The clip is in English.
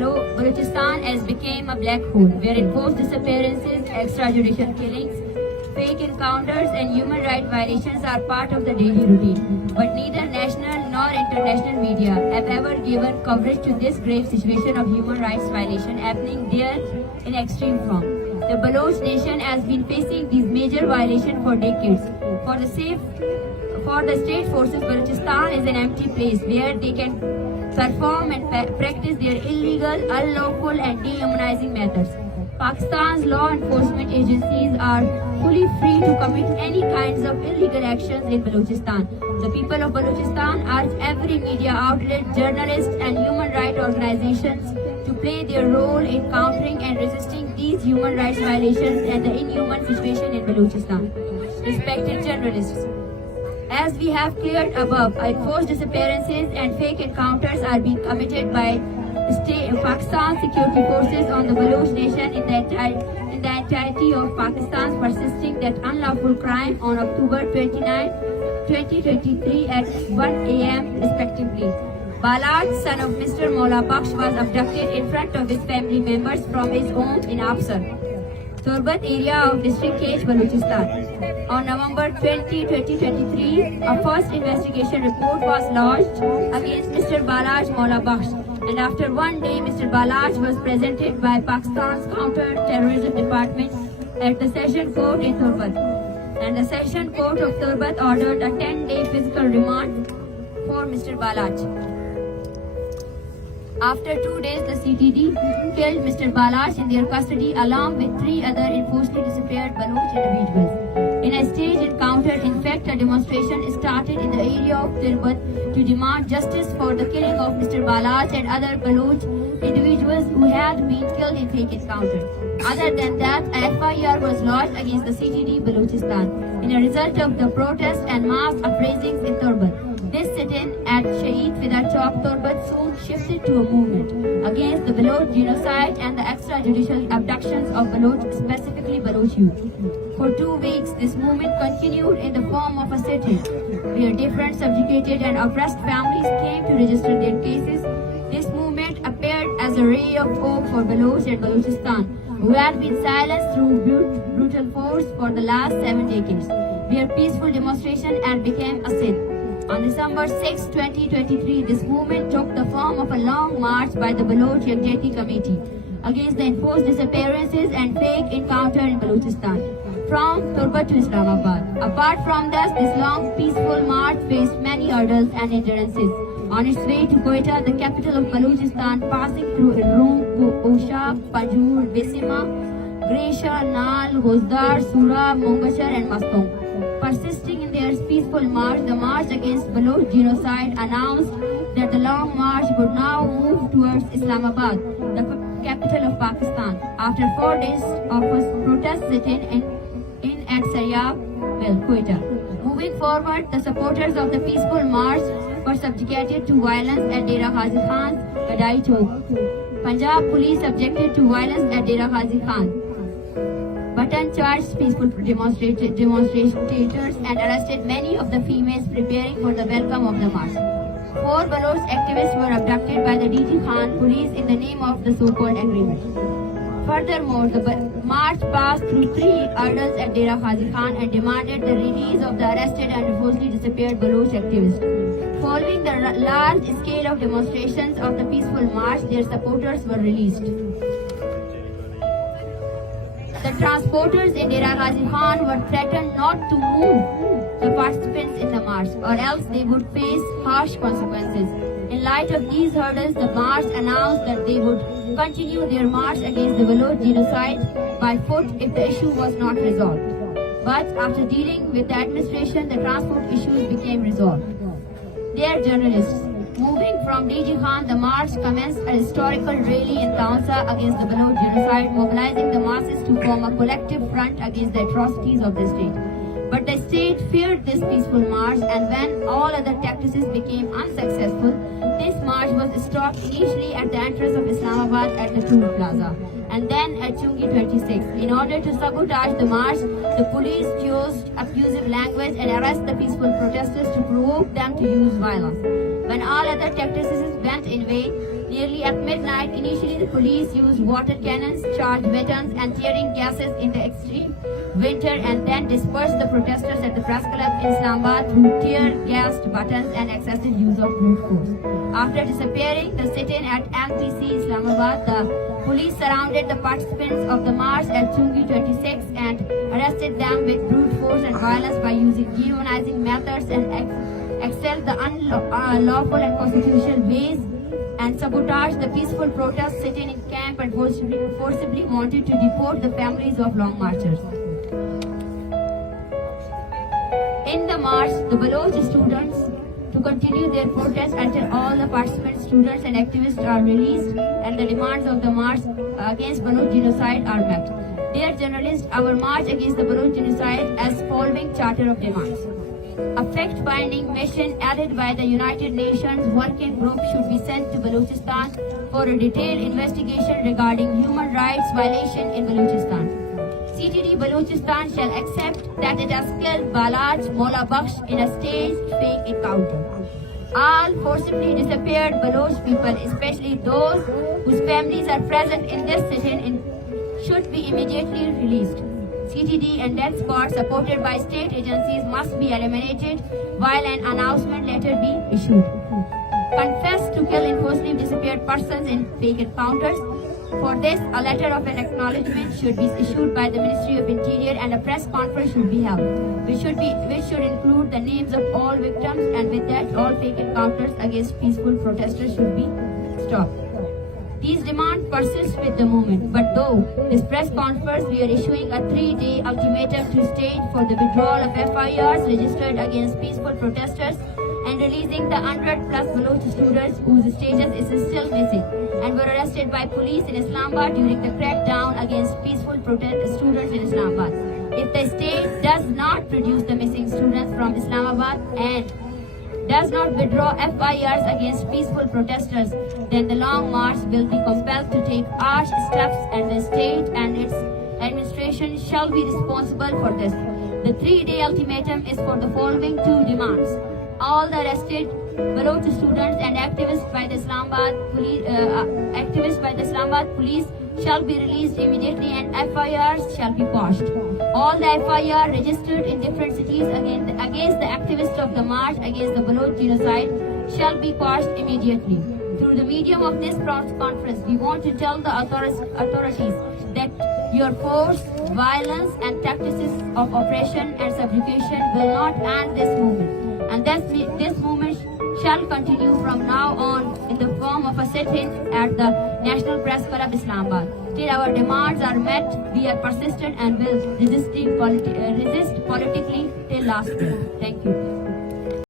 Balochistan has become a black hole where enforced disappearances, extrajudicial killings, fake encounters and human rights violations are part of the daily routine. But neither national nor international media have ever given coverage to this grave situation of human rights violation happening there in extreme form. The Baloch nation has been facing these major violations for decades. For the state forces, Balochistan is an empty place where they can perform and practice their illegal, unlawful and dehumanizing methods. Pakistan's law enforcement agencies are fully free to commit any kinds of illegal actions in Balochistan. The people of Balochistan urge every media outlet, journalists and human rights organizations to play their role in countering and resisting these human rights violations and the inhuman situation in Balochistan. Respected journalists, as we have cleared above, enforced disappearances and fake encounters are being committed by Pakistan security forces on the Baloch nation in the entirety of Pakistan's persisting that unlawful crime on October 29, 2023 at 1 a.m. respectively. Baloch, son of Mr. Maula Baksh, was abducted in front of his family members from his home in Afsar, Turbat area of district Kech, Balochistan. On November 20, 2023, a first investigation report was lodged against Mr. Baloch Maula Baksh, and after one day, Mr. Baloch was presented by Pakistan's Counter-Terrorism Department at the Session Court in Turbat, and the Session Court of Turbat ordered a 10-day physical remand for Mr. Baloch. After 2 days, the CTD killed Mr. Baloch in their custody along with 3 other enforcedly disappeared Baloch individuals. In a staged encounter, in fact, a demonstration started in the area of Turbat to demand justice for the killing of Mr. Baloch and other Baloch individuals who had been killed in fake encounter. Other than that, a FIR was lodged against the CTD Balochistan in a result of the protest and mass uprisings in Turbat. This sit-in at Shaheed Fida Chowk, Turbat soon shifted to a movement against the Baloch genocide and the extrajudicial abductions of Baloch, specifically Baloch youth. For 2 weeks, this movement continued in the form of a sit-in, where different subjugated and oppressed families came to register their cases. This movement appeared as a ray of hope for Baloch and Balochistan, who had been silenced through brutal force for the last 7 decades, where peaceful demonstration and became a sin. On December 6, 2023, this movement took the form of a long march by the Baloch Yakjehti Committee against the enforced disappearances and fake encounter in Balochistan, from Turbat to Islamabad. Apart from this long peaceful march faced many hurdles and hindrances. On its way to Quetta, the capital of Balochistan, passing through Room, Osha, Panjur, Besima, Gresha, Nal, Ghozdar, Sura, Mongashar and Mastong. Persisting in their peaceful march, the March Against Baloch Genocide announced that the long march would now move towards Islamabad, the capital of Pakistan, after 4 days of protest sit-in at Saryab, Quetta. Moving forward, the supporters of the peaceful march were subjugated to violence at Dera Ghazi Khan's Gadai Chowk. Punjab police objected to violence at Dera Ghazi Khan, but charged peaceful demonstrators and arrested many of the females preparing for the welcome of the march. 4 Baloch activists were abducted by the DG Khan police in the name of the so-called agreement. Furthermore, the march passed through 3 hurdles at Dera Ghazi Khan and demanded the release of the arrested and falsely disappeared Baloch activists. Following the large scale of demonstrations of the peaceful march, their supporters were released. The transporters in Dera Ghazi Khan were threatened not to move the participants in the march, or else they would face harsh consequences. In light of these hurdles, the march announced that they would continue their march against the Baloch genocide by foot if the issue was not resolved. But after dealing with the administration, the transport issues became resolved. Dear journalists, moving from DG Khan, the march commenced a historical rally in Taunsa against the Baloch genocide, mobilizing the masses to form a collective front against the atrocities of the state. But the state feared this peaceful march, and when all other tactics became unsuccessful, this march was stopped initially at the entrance of Islamabad at the Tool Plaza, and then at Chungi 26. In order to sabotage the march, the police used abusive language and arrested the peaceful protesters to provoke them to use violence. When all other tactics went in vain, Nearly at midnight, initially the police used water cannons, charged batons and tearing gases in the extreme winter and then dispersed the protesters at the press club in Islamabad through tear-gassed buttons and excessive use of brute force. After disappearing the sit-in at MTC Islamabad, the police surrounded the participants of the march at Chungi 26 and arrested them with brute force and violence by using dehumanizing methods and excelled the unlawful and constitutional ways and sabotaged the peaceful protest sitting in camp and forcibly wanted to deport the families of long marchers. In the march, the Baloch students to continue their protest until all the participant students and activists are released and the demands of the march against Baloch genocide are met. Dear journalists, our march against the Baloch genocide as following charter of demands. A fact-finding mission added by the United Nations Working Group should be sent to Balochistan for a detailed investigation regarding human rights violation in Balochistan. CTD Balochistan shall accept that it has killed Balaj Mola Baksh in a staged fake encounter. All forcibly disappeared Baloch people, especially those whose families are present in this sit-in, should be immediately released. CTD and death squad supported by state agencies must be eliminated while an announcement letter be issued. Confess to kill and forcibly disappeared persons in fake encounters. For this, a letter of an acknowledgement should be issued by the Ministry of Interior and a press conference should be held, which should include the names of all victims, and with that, all fake encounters against peaceful protesters should be stopped. These demands persist with the movement, but though this press conference, we are issuing a 3-day ultimatum to state for the withdrawal of FIRs registered against peaceful protesters and releasing the 100+ Baloch students whose status is still missing and were arrested by police in Islamabad during the crackdown against peaceful students in Islamabad. If the state does not produce the missing students from Islamabad and does not withdraw FIRs against peaceful protesters, then the long march will be compelled to take harsh steps and the state and its administration shall be responsible for this. The 3-day ultimatum is for the following 2 demands. All the arrested Baloch students and activists by the Islamabad police shall be released immediately and FIRs shall be quashed. All the FIR registered in different cities against the activists of the march against the Baloch genocide shall be quashed immediately. Through the medium of this press conference, we want to tell the authorities that your force, violence and tactics of oppression and subjugation will not end this movement. And this movement shall continue from now on in the form of a sit-in at the National Press Club Islamabad. Till our demands are met, we are persistent and will resist politically till last day. Thank you.